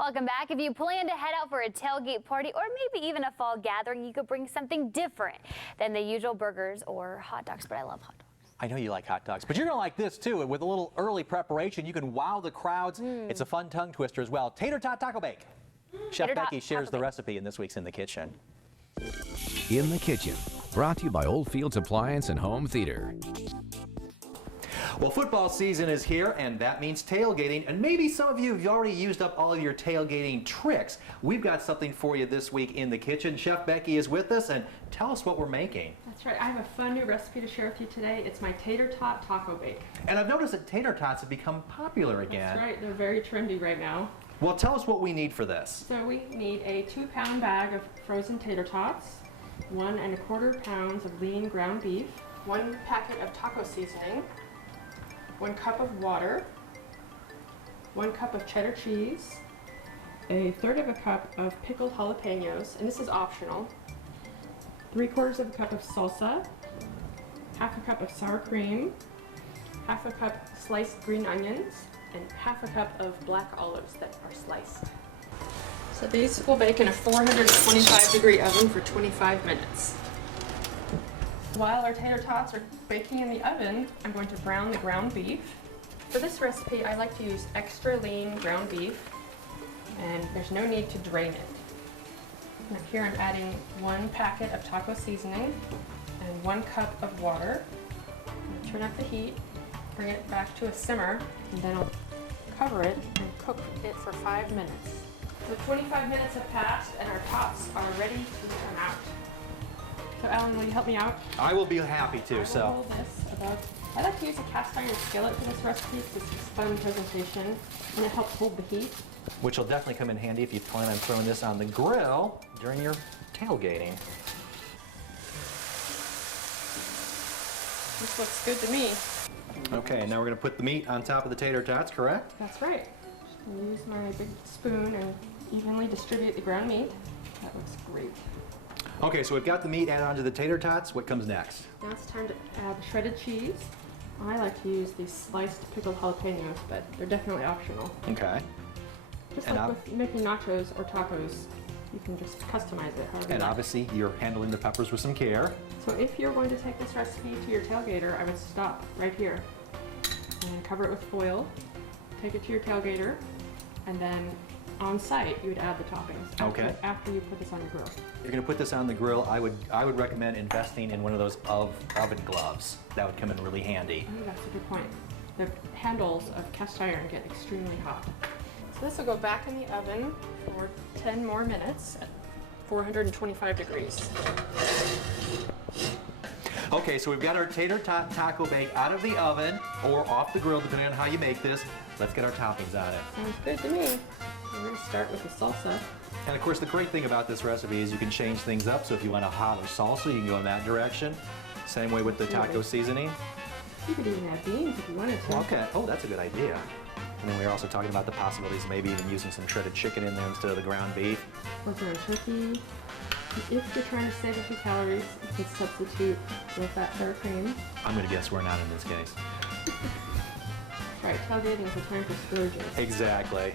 Welcome back. If you plan to head out for a tailgate party or maybe even a fall gathering, you could bring something different than the usual burgers or hot dogs, but I love hot dogs. I know you like hot dogs, but you're going to like this too. With a little early preparation, you can wow the crowds. It's a fun tongue twister as well. Tater Tot Taco Bake. Chef Becky shares the recipe in this week's In the Kitchen. In the Kitchen, brought to you by Oldfields Appliance and Home Theater. Well, football season is here, and that means tailgating. And maybe some of you have already used up all of your tailgating tricks. We've got something for you this week in the kitchen. Chef Becky is with us, and tell us what we're making. That's right. I have a fun new recipe to share with you today. It's my Tater Tot Taco Bake. And I've noticed that tater tots have become popular again. That's right. They're very trendy right now. Well, tell us what we need for this. So we need a 2-pound bag of frozen tater tots, 1 1/4 pounds of lean ground beef, 1 packet of taco seasoning, 1 cup of water, 1 cup of cheddar cheese, a 1/3 cup of pickled jalapenos, and this is optional, 3/4 cup of salsa, 1/2 cup of sour cream, 1/2 cup sliced green onions, and 1/2 cup of black olives that are sliced. So these will bake in a 425-degree oven for 25 minutes. While our tater tots are baking in the oven, I'm going to brown the ground beef. For this recipe, I like to use extra lean ground beef, and there's no need to drain it. Now here I'm adding 1 packet of taco seasoning and 1 cup of water. I'm going to turn up the heat, bring it back to a simmer, and then I'll cover it and cook it for 5 minutes. So 25 minutes have passed and our tots are ready to come out. So Alan, will you help me out? I will be happy to. I will hold this above. I like to use a cast iron skillet for this recipe because it's a fun presentation and it helps hold the heat. Which will definitely come in handy if you plan on throwing this on the grill during your tailgating. This looks good to me. Okay, now we're going to put the meat on top of the tater tots, correct? That's right. Just going to use my big spoon and evenly distribute the ground meat. That looks great. Okay, so we've got the meat added onto the tater tots. What comes next? Now it's time to add the shredded cheese. I like to use these sliced pickled jalapenos, but they're definitely optional. Okay. Just And like with making nachos or tacos, you can just customize it however you And like. obviously, you're handling the peppers with some care. So if you're going to take this recipe to your tailgater, I would stop right here and cover it with foil, take it to your tailgater, and then on site you would add the toppings after you put this on your grill. You're going to put this on the grill. I would recommend investing in one of those oven gloves. That would come in really handy. I think that's a good point. The handles of cast iron get extremely hot. So this will go back in the oven for 10 more minutes at 425 degrees. Okay, so we've got our tater tot taco bake out of the oven or off the grill, depending on how you make this. Let's get our toppings on it. Sounds good to me. We're going to start with the salsa. And of course, the great thing about this recipe is you can change things up. So if you want a hotter salsa, you can go in that direction. Same way with the taco seasoning. You could even add beans if you wanted to. Okay. Oh, that's a good idea. And then we were also talking about the possibilities of maybe even using some shredded chicken in there instead of the ground beef. Or ground turkey. If you're trying to save a few calories, you could substitute low-fat sour cream. I'm going to guess we're not in this case. Right, tailgating is a time for splurges. Exactly.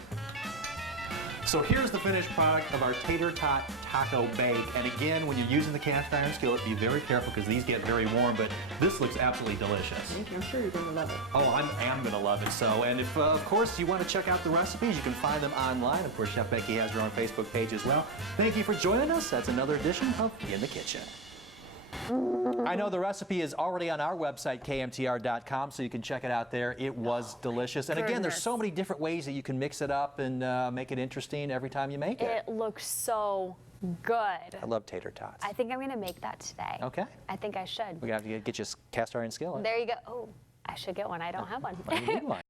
So here's the finished product of our tater tot taco bake. And again, when you're using the cast iron skillet, be very careful because these get very warm, but this looks absolutely delicious. Thank you. I'm sure you're going to love it. Oh, I am going to love it. So, and if, of course, you want to check out the recipes, you can find them online. Of course, Chef Becky has her own Facebook page as well. Thank you for joining us. That's another edition of In the Kitchen. I know the recipe is already on our website, kmtr.com, so you can check it out there. It was delicious. And again, there's so many different ways that you can mix it up and make it interesting every time you make it. It looks so good. I love tater tots. I think I'm going to make that today. Okay. I think I should. We got to get you a cast iron skillet. There you go. Oh, I should get one. I don't have one. You need one.